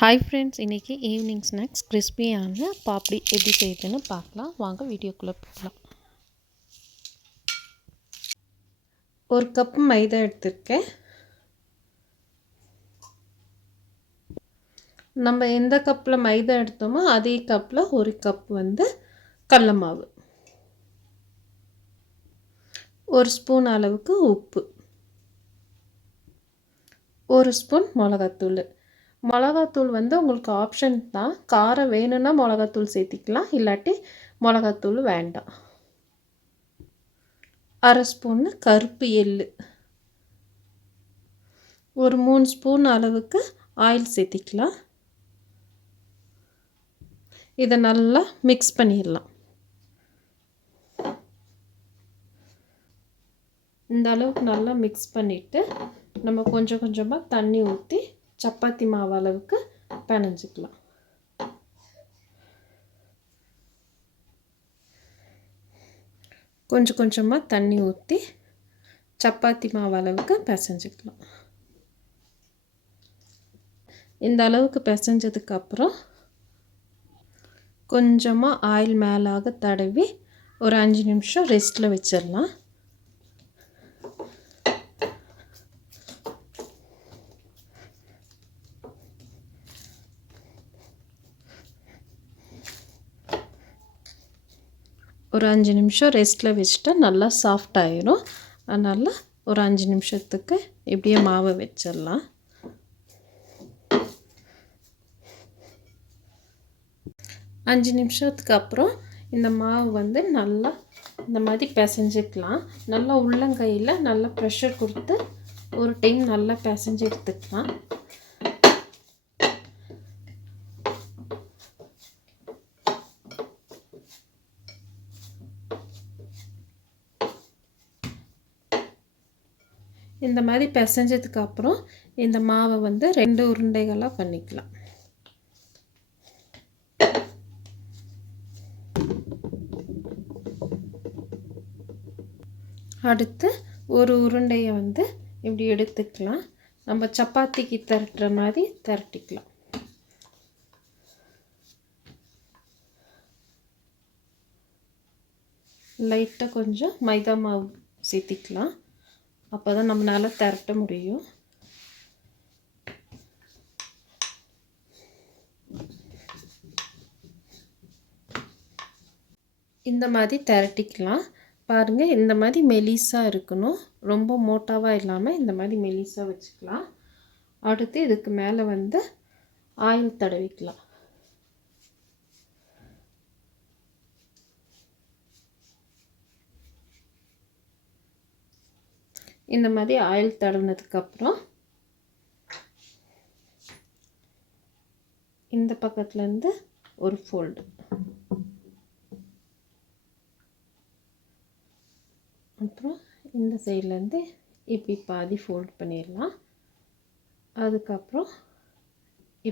Hi friends, இன்றைக்கி evening snacks கிறிஸ்பியான பாப்டி எப்படி செய்யுதுன்னு பார்க்கலாம். வாங்க வீடியோக்குள்ளே போகலாம். ஒரு கப் மைதா எடுத்திருக்கேன். நம்ம எந்த கப்பில் மைதா எடுத்தோமோ அதே கப்பில் ஒரு கப் கடல மாவு, ஒரு ஸ்பூன் அளவுக்கு உப்பு, ஒரு ஸ்பூன் மிளகாத்தூள். மிளகாத்தூள் உங்களுக்கு ஆப்ஷன் தான். காரம் வேணும்னா மிளகாத்தூள் சேர்த்திக்கலாம், இல்லாட்டி மிளகாத்தூள் வேண்டாம். அரை ஸ்பூன் கருப்பு எள்ளு, ஒரு 3 ஸ்பூன் அளவுக்கு ஆயில் சேர்த்திக்கலாம். இதை நல்லா மிக்ஸ் பண்ணிடலாம். இந்த அளவுக்கு நல்லா மிக்ஸ் பண்ணிவிட்டு நம்ம கொஞ்சம் கொஞ்சமாக தண்ணி ஊற்றி சப்பாத்தி மாவு அளவுக்கு பிணைஞ்சிக்கலாம். கொஞ்சம் கொஞ்சமாக தண்ணி ஊற்றி சப்பாத்தி மாவு அளவுக்கு பிசைஞ்சிக்கலாம். இந்த அளவுக்கு பிசைஞ்சதுக்கப்புறம் கொஞ்சமாக ஆயில் மேலாக தடவி ஒரு 5 நிமிஷம் ரெஸ்ட்டில் வச்சிடலாம். ஒரு 5 நிமிஷம் ரெஸ்ட்டில் வச்சுட்டா நல்லா சாஃப்ட் ஆயிரும். அதனால் ஒரு 5 நிமிஷத்துக்கு இப்படியே மாவை வச்சிடலாம். அஞ்சு நிமிஷத்துக்கு அப்புறம் இந்த மாவு நல்லா இந்த மாதிரி பிசைஞ்சிக்கலாம். நல்லா உள்ளங்கையில் நல்லா ப்ரெஷர் கொடுத்து ஒரு டைம் நல்லா பிசைஞ்சு எடுத்துக்கலாம். இந்த மாதிரி பிசைஞ்சதுக்கப்புறம் இந்த மாவை 2 உருண்டைகளாக பண்ணிக்கலாம். அடுத்து ஒரு உருண்டையை இப்படி எடுத்துக்கலாம். நம்ம சப்பாத்திக்கு திரட்டுற மாதிரி திரட்டிக்கலாம். லைட்டாக கொஞ்சம் மைதா மாவு சேர்த்திக்கலாம். அப்போ தான் நம்மளால் திரட்ட முடியும். இந்த மாதிரி திரட்டிக்கலாம். பாருங்கள், இந்த மாதிரி மெலிசாக இருக்கணும், ரொம்ப மோட்டாவாக இல்லாமல் இந்த மாதிரி மெலிசாக வச்சுக்கலாம். அடுத்து இதுக்கு மேலே ஆயில் தடவிக்கலாம். இந்த மாதிரி ஆயில் தடவினதுக்கப்புறம் இந்த பக்கத்துலேருந்து ஒரு ஃபோல்டு, அப்புறம் இந்த சைட்லேருந்து இப்படி பாதி ஃபோல்ட் பண்ணிடலாம். அதுக்கப்புறம்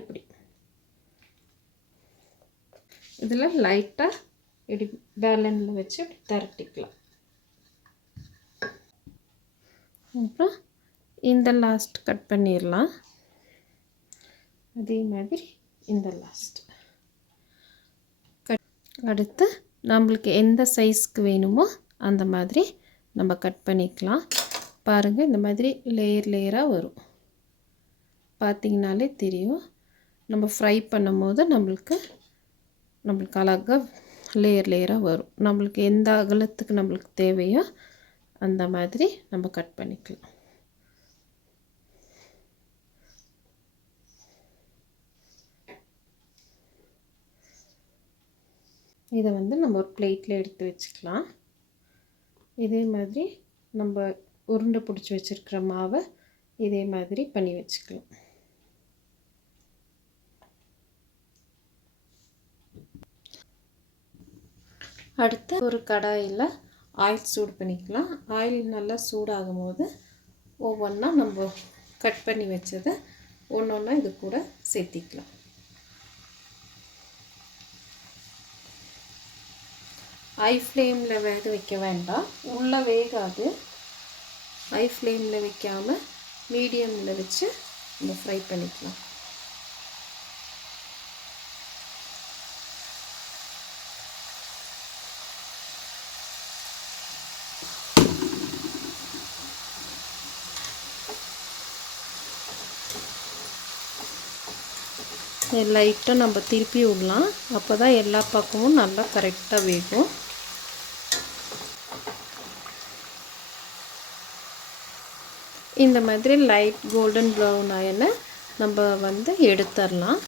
இப்படி இதில் லைட்டாக இப்படி பேலனில் வச்சு இப்படி திரட்டிக்கலாம். அப்புறம் இந்த லாஸ்ட் கட் பண்ணிடலாம். அதே மாதிரி இந்த லாஸ்ட் அடுத்து நம்மளுக்கு எந்த சைஸ்க்கு வேணுமோ அந்த மாதிரி நம்ம கட் பண்ணிக்கலாம். பாருங்கள், இந்த மாதிரி லேயர் லேயராக வரும். பார்த்திங்கனாலே தெரியும். நம்ம ஃப்ரை பண்ணும் போது நம்மளுக்கு அழகாக லேயர் லேயராக வரும். நம்மளுக்கு எந்த அகலத்துக்கு நம்மளுக்கு தேவையோ அந்த மாதிரி நம்ம கட் பண்ணிக்கலாம். இதை நம்ம ஒரு பிளேட்டில் எடுத்து வச்சுக்கலாம். இதே மாதிரி நம்ம உருண்டை பிடிச்சி வச்சுருக்கிற மாவை இதே மாதிரி பண்ணி வச்சுக்கலாம். அடுத்து ஒரு கடாயில் ஆயில் சூடு பண்ணிக்கலாம். ஆயில் நல்லா சூடாகும் போது ஒவ்வொன்றா நம்ம கட் பண்ணி வச்சதை ஒன்றா இது கூட சேர்த்திக்கலாம். ஹை ஃப்ளேமில் வேக வைக்க வேண்டாம், உள்ளே வேகாது. ஹை ஃப்ளேமில் வைக்காமல் மீடியமில் வச்சு நம்ம ஃப்ரை பண்ணிக்கலாம். லைட்டாக நம்ம திருப்பி விடலாம். அப்போ தான் எல்லா பக்கமும் நல்லா கரெக்டாக வேகும். இந்த மாதிரி லைட் கோல்டன் ப்ரௌன் ஆயின நம்ம வந்து எடுத்துடலாம்.